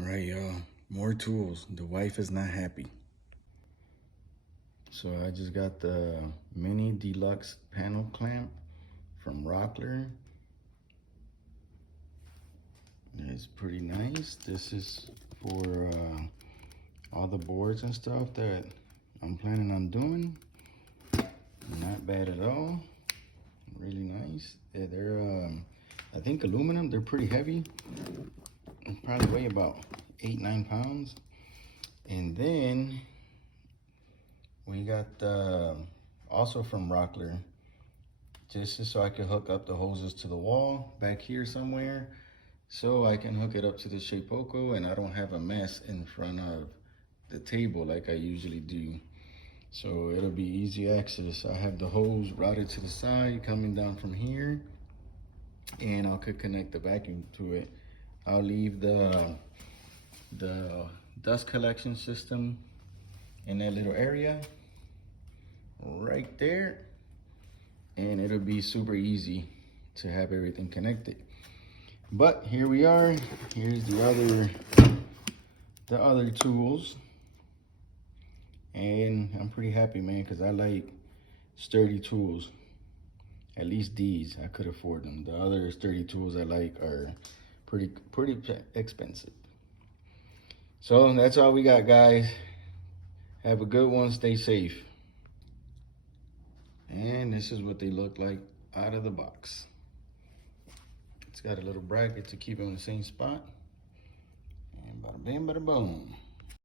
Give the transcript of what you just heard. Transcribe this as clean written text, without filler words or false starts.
All right, y'all, more tools. The wife is not happy. So I just got the mini deluxe panel clamp from Rockler. It's pretty nice. This is for all the boards and stuff that I'm planning on doing. Not bad at all. Really nice. Yeah, they're I think aluminum. They're pretty heavy. Probably weigh about 8-9 pounds. And then we got also from Rockler, just so I can hook up the hoses to the wall back here somewhere, so I can hook it up to the Shapeoko and I don't have a mess in front of the table like I usually do. So it'll be easy access. I have the hose routed to the side coming down from here, and I could connect the vacuum to it. I'll leave the dust collection system in that little area right there, and it'll be super easy to have everything connected. But here we are. Here's the other tools, and I'm pretty happy, man, because I like sturdy tools. At least these, I could afford them. The other sturdy tools I like are pretty expensive. So that's all we got, guys. Have a good one. Stay safe. And this is what they look like out of the box. It's got a little bracket to keep it in the same spot. And bada bam, bada boom.